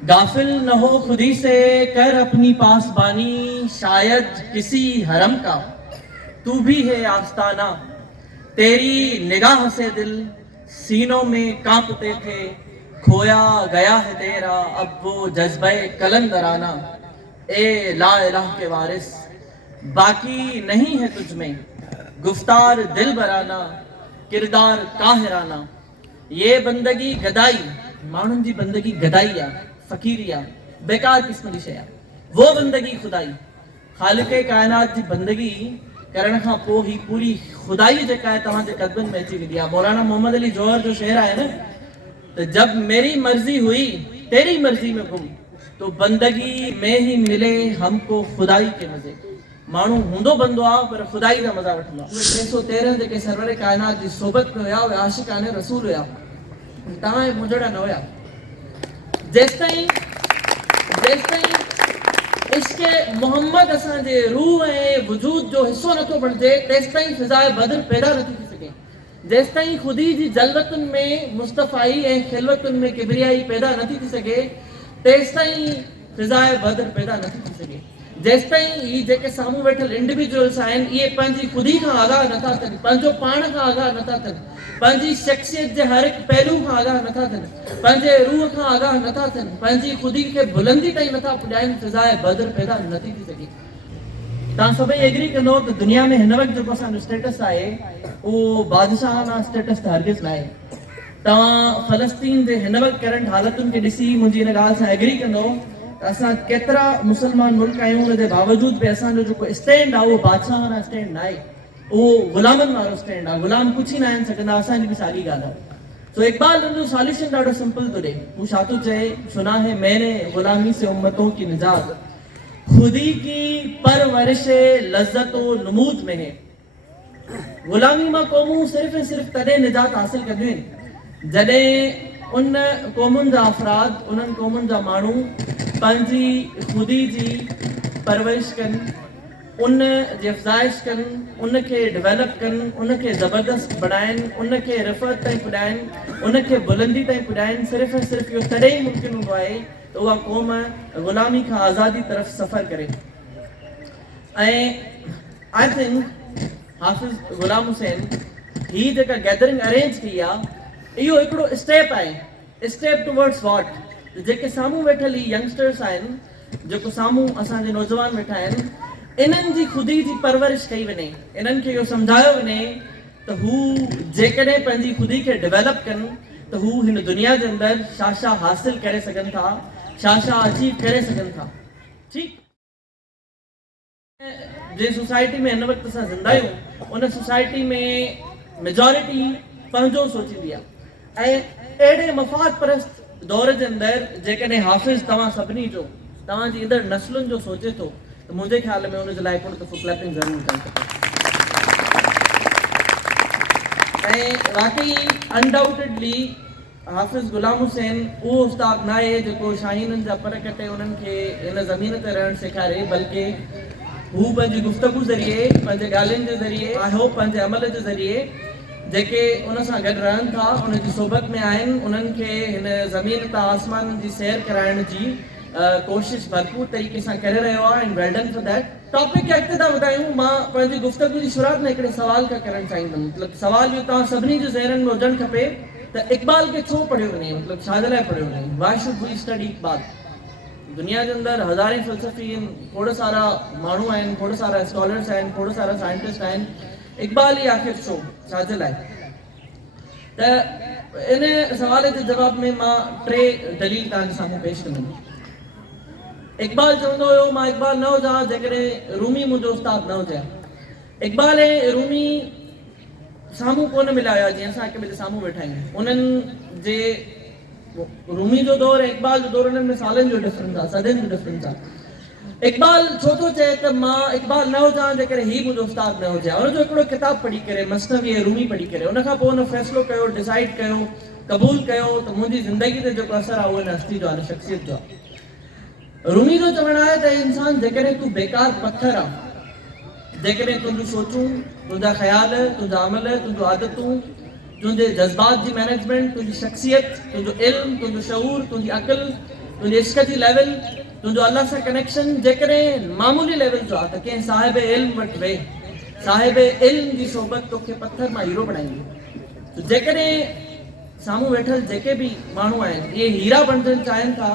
गाफिल न हो खुदी से कर अपनी पासबानी, शायद किसी हरम का तू भी है आस्ताना। तेरी निगाह से दिल सीनों में कांपते थे, खोया गया है तेरा अब वो जज्बे कलंदराना। ए ला इलाह के वारिस बाकी नहीं है तुझ में, गुफ्तार दिल बराना, किरदार काहिराना। ये बंदगी गदाई माण्हुनि जी बंदगी गदाई आहे, फ़क़ीरी आहे, बेकार क़िस्म जी शइ आहे। वो बंदगी खुदाई ख़ालिक़ काइनात जी बंदगी करण खां पोइ ही पूरी खुदाई जेका आहे तव्हांजे क़दमनि में अची वेंदी आहे। मौलाना मोहम्मद अली जौहर जो शेर आहे न, त जब मेरी मर्जी हुई तेरी मर्जी में गुम, तो बंदगी में ही मिले हमको खुदाई के मज़े। माण्हू हूंदो बंदो आहे पर खुदाई जा मज़ा वठंदो आहे। 313 जेके सरवर काइनात जी सोबत में हुया उहे आशिकाने रसूल हुया, तव्हां मुंझड़ा न हुया। जेसिताईं इश्क़ मोहम्मद असांजे रूह ऐं वजूद जो हिस्सो नथो बणिजे, तेसिताईं फिज़ाए बद्र पैदा नथी थी सघे। जेसिताईं ख़ुदी जी जलवतुनि में मुस्तफ़ाई ऐं खिलवतुनि में किबरियाई पैदा नथी थी सघे, तेसिताईं फिज़ाए बद्र पैदा नथी थी सघे। जेसिताईं ही जेके साम्हूं वेठल इंडिविजुअल्स आहिनि इहे पंहिंजी ख़ुदी खां आगाह नथा थियनि, पंहिंजो पाण खां आगाह नथा थियनि, पंहिंजी शख़्सियत जे हर हिकु पहलू खां आगाह नथा थियनि, पंहिंजे रूह खां आगाह नथा थियनि, पंहिंजी ख़ुदी खे बुलंदी ताईं नथा पुॼाइनि, फिज़ाए बद्र पैदा नथी थी सघे। तव्हां सभई एग्री कंदो त दुनिया में हिन वक़्तु जेको असांजो स्टेटस आहे उहो बादशाहाना स्टेटस त हरगिज़ न आहे। तव्हां फ़लस्तीन जे हिन वक़्तु करंट हालतुनि खे ॾिसी मुंहिंजी हिन ॻाल्हि सां एग्री कंदो त असां केतिरा मुस्लमान मुल्क आहियूं, उनजे बावजूदि बि असांजो जेको स्टैंड आहे उहो बादशाहाना स्टैंड न आहे, उहो ग़ुलामनि वारो स्टैंड आहे। ग़ुलाम कुझु ई न आहिनि सघंदा, असांजी बि साॻी ॻाल्हि आहे। सो इक़बाल उनजो सॉल्यूशन ॾाढो सिंपल थो ॾे। हू छा थो चए, सुना है मैंने ग़ुलामी से उम्मतों की निजात, खुदी की परवरिश लज़्ज़तो नमूद में है। ग़ुलामी मां क़ौमूं सिर्फ़ ऐं सिर्फ़ तॾहिं निजात हासिल कंदियूं आहिनि जॾहिं उन क़ौमुनि जा अफ़राद, उन्हनि क़ौमुनि जा माण्हू पंहिंजी ख़ुदी जी परवरिश कनि, उन जी अफ़ज़ाइश कनि, उनखे डेवलप कनि, उनखे ज़बरदस्त बणाइनि, उनखे रिफ़त ताईं पुॼाइनि, उनखे बुलंदी ताईं पुॼाइनि। सिर्फ़ ऐं सिर्फ़ इहो तॾहिं ई मुमकिन हूंदो आहे त उहा क़ौम ग़ुलामी खां आज़ादी तरफ़ सफ़र करे। ऐं आई थिंक हाफ़िज़ ग़ुलाम हुसैन ही जेका गैदरिंग अरेंज कई आहे इहो हिकिड़ो स्टेप आहे, स्टेप टुवर्ड्स वॉट। जेके साम्हूं वेठल ही यंगस्टर्स आहिनि, जेको साम्हूं असांजे नौजवान वेठा आहिनि, इन्हनि जी ख़ुदी जी परवरिश कई वञे, इन्हनि खे इहो सम्झायो वञे त हू जेकॾहिं पंहिंजी ख़ुदी खे डेवलप कनि त हू हिन दुनिया जे अंदरि छा छा हासिल करे सघनि था, छा छा अचीव करे सघनि था। ठीकु, जे सोसाइटी में हिन वक़्तु असां ज़िंदा आहियूं उन सोसाइटी में मेजॉरिटी पंहिंजो सोचींदी आहे ऐं अहिड़े मफ़ाद परस्त दौर जे अंदरि जेकॾहिं हाफ़िज़ तव्हां सभिनी जो, तव्हांजी ईंदड़ नस्लुनि जो सोचे थो त मुंहिंजे ख़्याल में उनजे लाइ हिकिड़ो दफ़ो क्लैपिंग ज़रूरु करणु खपे। ऐं वाकई अनडाउटेडली हाफ़िज़ ग़ुलाम हुसैन उहो उस्ताद न आहे जेको शाहीननि जा पर कटे उन्हनि खे हिन ज़मीन ते रहणु सेखारे, बल्कि हू पंहिंजी गुफ़्तगू ज़रिए, पंहिंजे ॻाल्हियुनि जे ज़रिए, आई होप पंहिंजे अमल जे ज़रिए जेके उन सां गॾु रहनि था, उनजी सोबत में आहिनि, उन्हनि खे हिन ज़मीन तां आसमाननि जी सैर कराइण जी कोशिश भरपूर तरीक़े सां करे रहियो आहे and well done for that. Topic खे अॻिते था वधायूं। मां पंहिंजी गुफ़्तगू जी शुरूआत में हिकिड़े सवाल खां करणु चाहींदुमि। मतिलबु सवाल इहो तव्हां सभिनी जे ज़हननि में हुजणु खपे त इक़बाल खे छो पढ़ियो वञे, मतिलबु छा जे लाइ पढ़ियो वञे, why should we study Iqbal. दुनिया जे अंदरि हज़ारे फ़लसफ़ी आहिनि, खोड़ सारा माण्हू आहिनि, खोड़ सारा स्कॉलर्स आहिनि, खोड़ सारा साइंटिस्ट आहिनि, इक़बाल ई आख़िर छो, छा जे लाइ? त इन सवाल जे जवाब में मां 3 दलील तव्हांजे साम्हूं पेश कंदुमि। इक़बाल चवंदो हुयो मां इक़बाल न हुजां जेकॾहिं रूमी मुंहिंजो उस्ताद न हुजे। इक़बाल ऐं रूमी साम्हूं कोन मिलिया हुया, जीअं असां हिक ॿिए जे साम्हूं वेठा आहियूं। उन्हनि जे रूमी जो दौर ऐं इक़बाल जो दौर, उन्हनि में सालनि जो डिफरेंस आहे, सदियुनि जो डिफरेंस आहे। इक़बाल छो थो चए त मां इक़बाल न हुजां जेकॾहिं ही मुंहिंजो उस्ताद न हुजे? हुनजो हिकिड़ो किताबु पढ़ी करे, मसनवी ऐं रूमी पढ़ी करे, उनखां पोइ हुन फ़ैसिलो कयो, डिसाइड कयो, क़बूल कयो त मुंहिंजी ज़िंदगी ते जेको असरु आहे उहो हिन हस्ती जो आहे, हिन शख़्सियत जो आहे। रूमी जो चवणु आहे त इंसान जेकॾहिं तूं बेकार पत्थर आहे, जेकॾहिं तुंहिंजूं सोचूं, तुंहिंजा ख़्याल, तुंहिंजा अमल, तुंहिंजूं आदतूं, तुंहिंजे जज़्बात जी मैनेजमेंट, तुंहिंजी शख़्सियत, तुंहिंजो इल्मु, तुंहिंजो शऊर, तुंहिंजी अक़ल तुंहिंजे इश्क जी लेवल, तुंहिंजो अल्लाह सां कनेक्शन जेकॾहिं मामूली लेवल जो आहे त कंहिं साहिब इल्म वटि वेह, साहिब इल्म जी सोबत तोखे पत्थर मां हीरो बणाईंदी। जेकॾहिं साम्हूं वेठल जेके बि माण्हू आहिनि इहे हीरा बणजणु चाहिनि था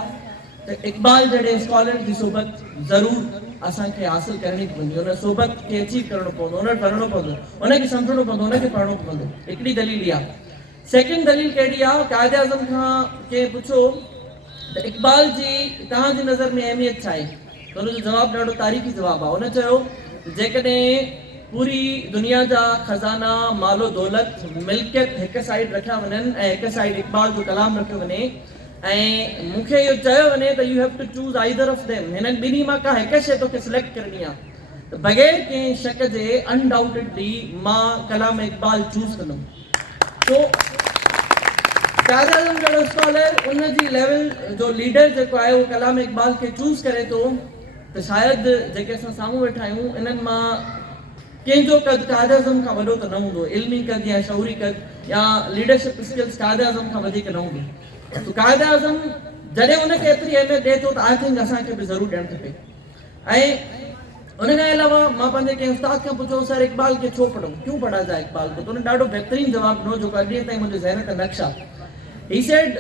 त इक़बाल जहिड़े स्कॉलर जी सोबत ज़रूरु असांखे हासिल करणी पवंदी, उन सोबत खे अचीव करणो पवंदो, उन वटि वञिणो पवंदो, उनखे सम्झणो पवंदो, उनखे पढ़णो पवंदो। हिकिड़ी दलील इहा। सेकेंड दलील कहिड़ी आहे? कायदे आज़म खां कंहिं पुछो त इक़बाल जी तव्हांजी नज़र में अहमियत छा आहे? त हुनजो जवाबु ॾाढो तारीख़ी जवाबु आहे। हुन चयो जेकॾहिं पूरी दुनिया जा खज़ाना, मालो दौलत, मिल्कियत हिकु साइड रखिया वञनि ऐं हिकु साइड इक़बाल जो कलाम रखियो वञे ऐं मूंखे इहो चयो वञे त you have to choose either of them, हिननि ॿिन्ही मां का हिकु शइ तोखे सिलेक्ट करणी आहे, त बग़ैर कंहिं शक जे अनडाउटेडली मां कलाम इक़बाल चूज़ कंदुमि। तो कायदे आज़म जहिड़ो स्कॉलर उन जी लेवल जो लीडर जेको आहे उहो कलाम इक़बाल खे चूज़ करे थो त शायदि जेके असां साम्हूं वेठा आहियूं इन्हनि मां कंहिंजो कद कायदे आज़म खां वॾो त न हूंदो, इल्मी कद या शऊरी कद या लीडरशिप स्किल्स कायदे आज़म खां वधीक न हूंदी। तो कायदे आज़म जॾहिं उनखे एतिरी अहमियत ॾिए थो त आई थिंक असांखे बि ज़रूरु ॾियणु खपे। ऐं उनखां अलावा मां पंहिंजे कंहिं उस्ताद खां पुछो सर इक़बाल खे छो पढ़ूं, क्यों पढ़ा जाए इक़बाल को? तो उन ॾाढो बहितरीनु जवाबु ॾिनो जेको अॼु ॾींहं ताईं मुंहिंजे ज़हन ते नक्श आहे। ही सेड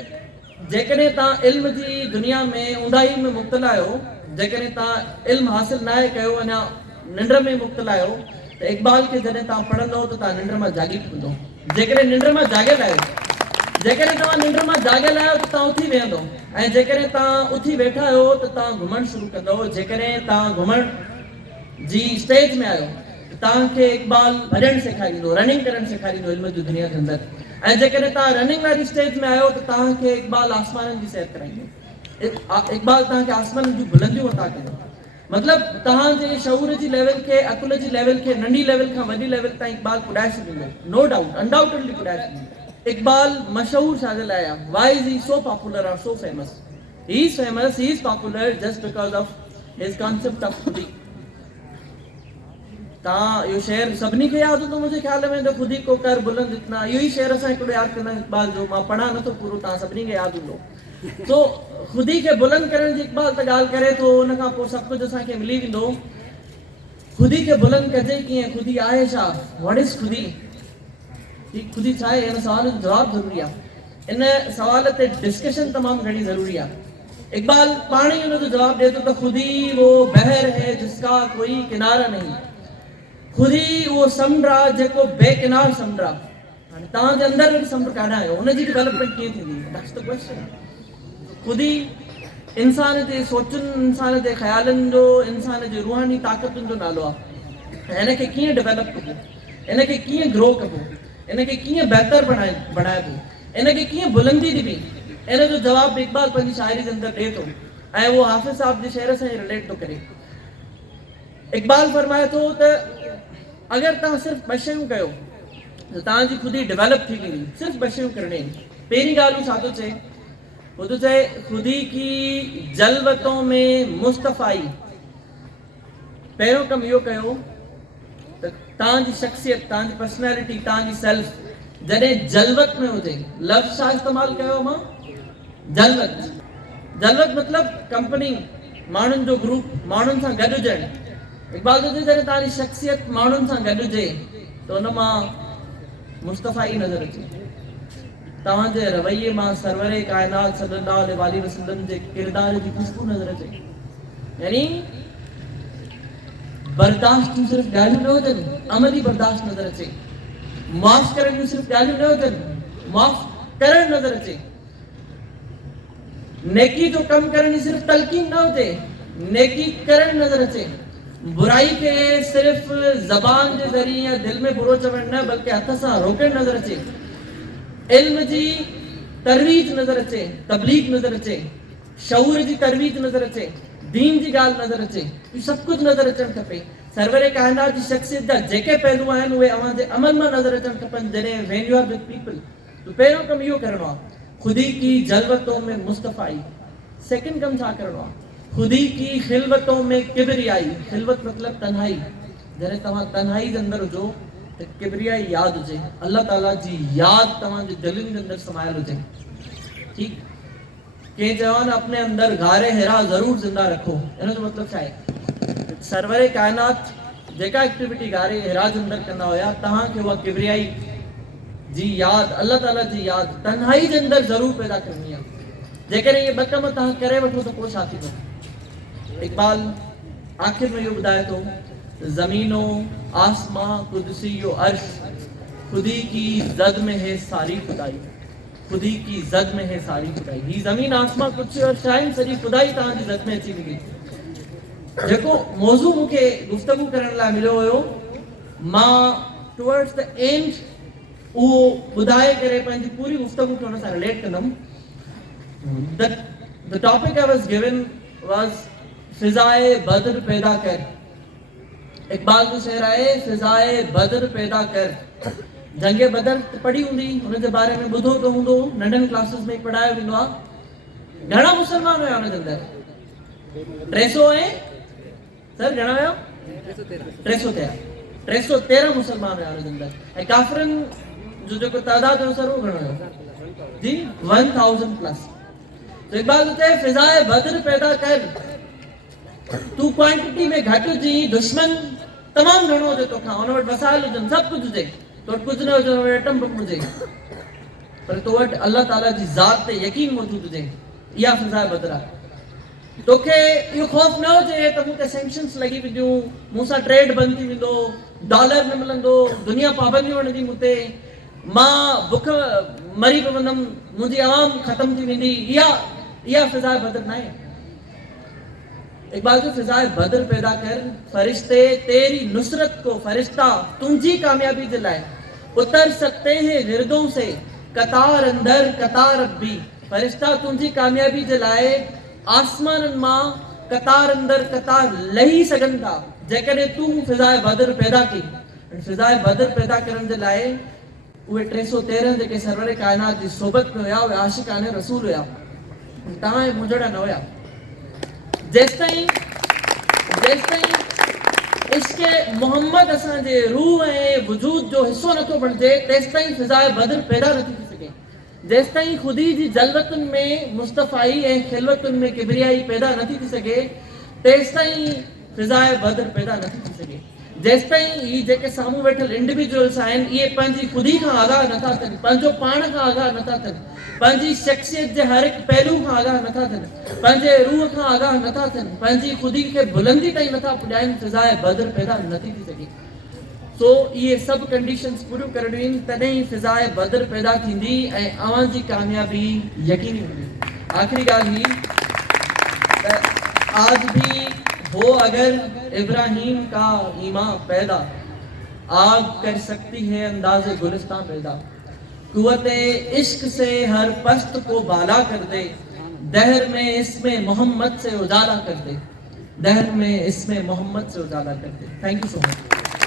जेकॾहिं तव्हां इल्म जी दुनिया में ऊंदाही में मुब्तला आहियो, जेकॾहिं तव्हां इल्मु हासिल नाहे कयो, अञा निंड में मुब्तला आहियो, त इक़बाल खे जॾहिं तव्हां पढ़ंदव त तव्हां निंड मां जागी पवंदो। जेकॾहिं निंड मां जागियल आहियो, जेकॾहिं तव्हां निंड मां जागियल आहियो त तव्हां उथी वेहंदो, ऐं जेकॾहिं तव्हां उथी वेठा आहियो त तव्हां घुमणु शुरू कंदव। जेकॾहिं तव्हां घुमण जी स्टेज में आहियो त तव्हांखे इक़बाल भॼणु सेखारींदो, रनिंग करणु सेखारींदो इल्म जी दुनिया जे अंदरि। ऐं जेकॾहिं तव्हां रनिंग वारी स्टेज में आहियो त तव्हांखे इक़बाल आसमाननि जी सैर कराईंदो, इक़बाल तव्हांखे आसमाननि जूं बुलंदियूं अता कंदो। मतिलबु तव्हांजे शऊर जी लेवल खे, अकुल जी लेवल खे नंढी लेवल खां वॾी लेवल ताईं इक़बाल पुॼाए छॾींदो, नो डाउट, अनडाउटेडली पुॼाए छॾींदो। इक़बाल मशहूर छा जे लाइ आहे? Why is he so popular or so famous? He is famous, he is popular just because of his concept of खुदी। तव्हां इहो शेर सभिनी खे यादि हूंदो मुंहिंजे ख़्याल में, जो खुदी को कर बुलंद इतना, इहो ई शेर असां हिकिड़ो यादि कंदा आहियूं इक़बाल जो, मां पढ़ा नथो पूरो, तव्हां सभिनी खे यादि हूंदो। तो खुदी खे बुलंद करण जी इक़बाल त ॻाल्हि करे थो, उन खां पोइ सभु कुझु असांखे मिली वेंदो। खुदी खे बुलंद कजे कीअं? खुदी आहे छा? व्हाट इज़ खुदी? खुदी छा आहे? हिन सवाल जो जवाबु ज़रूरी आहे। इन सवाल ते डिस्कशन तमामु घणी ज़रूरी आहे। इक़बाल पाण ई हुनजो जवाबु ॾिए थो त खुदी वो बहर है जिसका कोई किनारा नहीं, खुदी उहो समुंड आहे जेको बेकिनार समुंड आहे। हाणे तव्हांजे अंदरि वरी समुंड कान आयो, हुनजी डेवलपमेंट कीअं थींदी? That's the question. खुदी इंसान जे सोचुनि, इंसान जे ख़्यालनि जो, इंसान जे रूहानी ताक़तुनि जो नालो आहे। ऐं हिनखे कीअं डेवलप कबो, इनखे कीअं ग्रो कबो, इनखे कीअं बहितर बणाइबो, इनखे कीअं बुलंदी ॾिबी, इन जो जवाबु इक़बाल पंहिंजी शाइरी जे अंदरि ॾिए थो ऐं उहो हाफ़िज़ साहब जे शेर सां ई रिलेट थो करे। इक़बाल फरमाए थो त अगरि तव्हां सिर्फ़ु ॿ शयूं कयो त तव्हांजी खुदी डेवलप थी वेंदी। सिर्फ़ु ॿ शयूं करणियूं आहिनि। पहिरीं ॻाल्हि छा थो चए? वो तो चाहे खुदी की जलवतों में मुस्तफ़ाई। पहिरियों कमु इहो कयो त तव्हांजी शख़्सियत, तव्हांजी पर्सनैलिटी, तव्हांजी सेल्फ जॾहिं जलवत में हुजे। लफ़्ज़ छा इस्तेमालु कयो मां? जलवत। जलवत मतिलबु कंपनी, माण्हुनि जो ग्रुप, माण्हुनि सां गॾु हुजणु। इक़बाल जो चए जॾहिं तव्हांजी शख़्सियत माण्हुनि सां गॾु हुजे त हुन मां मुस्तफ़ाई नज़र अचे। तव्हांजे रवैये मां सरवरे काइनात सल्लल्लाहु अलैहि वसल्लम जे किरदार जी खुशबू नज़र अचे। यानी बर्दाश्त जूं सिर्फ़ु ॻाल्हियूं न हुजनि, अमली बर्दाश्त नज़र अचे। माफ़ करण जूं सिर्फ़ु ॻाल्हियूं न हुजनि, माफ़ करणु नज़र अचे। नेकी जो कमु करण जी सिर्फ़ु तलक़ीन न हुजे, नेकी करणु नज़र अचे। बुराई खे सिर्फ़ु ज़बान जे ज़रिए या दिलि में बुरो चवणु न, बल्कि हथ सां रोकणु नज़र अचे। इल्म जी तरवीज नज़र अचे, तबलीग नज़र अचे, शऊर जी तरवीज नज़र अचे, दीन जी ॻाल्हि नज़र अचे। इहो सभु कुझु नज़र अचणु खपे। सरवरे काइनात जी शख़्सियत जा जेके पहलू आहिनि उहे अव्हांजे अमल मां नज़र अचणु खपनि। जॾहिं when you are with people, तो पहिरियों कमु इहो करिणो आहे, खुदी की जलवतों में मुस्तफ़ाई। सेकंड कमु छा करिणो आहे? खुदी की खिलवतों में किबरियाई। खिलवत मतिलबु तन्हाई। जॾहिं तव्हां तन्हाई जे अंदरि हुजो त किबरियाई यादि हुजे, अल्लाह ताला जी यादि तव्हांजे दिलनि जे अंदरि समायल हुजे। ठीकु? के जवान अपने अंदर गारे हिरा ज़रूर जिंदा रखो। इन जो मतलब छा आहे सरवरे कायनात जेका एक्टिविटी गारे हिरा जे अंदर कंदा हुया तहां खे उहा किबरियाई जी याद अल्लाह ताला जी याद तन्हाई जे अंदर ज़रूर पैदा करनी आहे। जेकॾहिं ये ॿ कम तहां करे वठो त पोइ छा थींदो। इकबाल आखिर में इहो ॿुधाए थो ज़मीनो आसमां कुदसी यो अर्श खुदी की जद में है सारी खुदाई, खुदी की जद में है सारी खुदाई। ही ज़मीन आसमां कुदसी और शाइन सॼी खुदाई तव्हांजी जद में अची वई। जेको मौज़ू मूंखे गुफ़्तगू करण लाइ मिलियो हुयो मां टुवर्ड्स द एंड उहो ॿुधाए करे पंहिंजी पूरी गुफ़्तगू खे हुन सां रिलेट कंदुमि। The topic I was given was फिज़ाए बद्र पैदा कर। इकबाल जो शेर आहे फिज़ाए बद्र पैदा कर। जंगे बद्र पढ़ी हूंदी, हुन जे बारे में ॿुधो त हूंदो, नंढनि क्लासिस में पढ़ायो वेंदो आहे। घणा मुसलमान हुया हुन जे अंदर? 300 ऐं सर घणा हुया? 313 मुसलमान हुया हुन जे अंदर। ऐं काफ़िरनि जो जेको तादाद हुयो सर उहो घणो हुयो जी 1000 प्लस। तो इकबाल चए फिज़ाए बद्र पैदा कर, तू क्वांटिटी में घटि जी, दुश्मन तमामु घणो हुजे तोखां, हुन वटि वसाइल हुजनि, सभु कुझु हुजे, तो वटि कुझु न हुजे, हुन वटि एटम बम हुजे, पर तो वटि अल्लाह ताला जी ज़ात ते यकीन मौजूदु हुजे। इहा फिज़ाए बद्र आहे। तोखे इहो ख़ौफ़ न हुजे त मूंखे सैंक्शन्स लॻी वेंदियूं, मूंसां ट्रेड बंदि थी वेंदो, डॉलर न मिलंदो, दुनिया पाबंदियूं हणंदी मूं ते, मां बुख मरी पवंदमि, मुंहिंजी आवाम ख़तम थी वेंदी। इहा फिज़ाए बद्र न आहे। इकबाल जो फिज़ाए बद्र पैदा कर, फरिश्ते तेरी नुसरत को, फरिश्ता तुझी कामयाबी के लाए उतर सकते हैं गिरदों से, कतार अंदर कतार अब भी। फरिश्ता तुझी कामयाबी के लाए आसमान मां कतार अंदर कतार लही सघनि था जेकॾहिं तूं फिज़ाए बद्र पैदा की। फिज़ाए बद्र पैदा करण जे लाइ उहे 313 जेके सरवरे कायनात जी सोबत में हुया उहे आशिकाने रसूल हुया, तव्हां ऐं मुंहिंजड़ा न हुया। जेसिताईं इश्क़ मोहम्मद असांजे रूह ऐं वजूद जो हिस्सो नथो बणिजे तेसिताईं फिज़ाए बद्र पैदा नथी थी सघे। जेसिताईं ख़ुदी जी जलवतुनि में मुस्तफ़ाई ऐं खिलवतुनि में किबरियाई पैदा नथी थी सघे तेसिताईं फिज़ाए बद्र पैदा नथी थी सघे। जेसिताईं ही जेके साम्हूं वेठल इंडिविजुअल्स आहिनि इहे पंहिंजी ख़ुदी खां आगाह नथा थियनि, पंहिंजो पाण खां आगाह नथा थियनि, पंहिंजी शख़्सियत जे हर हिकु पहलू खां आगाह नथा थियनि, पंहिंजे रूह खां आगाह नथा थियनि, पंहिंजी ख़ुदी खे बुलंदी ताईं नथा पुॼाइनि, फिज़ाए बद्र पैदा नथी थी सघे। सो इहे सभु कंडीशन्स पूरियूं करणियूं आहिनि, तॾहिं ई फिज़ाए बद्र पैदा थींदी ऐं अवां जी कामयाबी यकीनी हूंदी। आख़िरी ॻाल्हि ही त आज भी हो अगर इब्राहिम का ईमान पैदा, आग कर सकती है अंदाज़े गुलिस्तां पैदा। कुव्वते इश्क से हर पस्त को बाला कर दे, दहर में इसमें मोहम्मद से उजाला कर दे, दहर में इसमें मोहम्मद से उजाला कर दे। Thank you so much.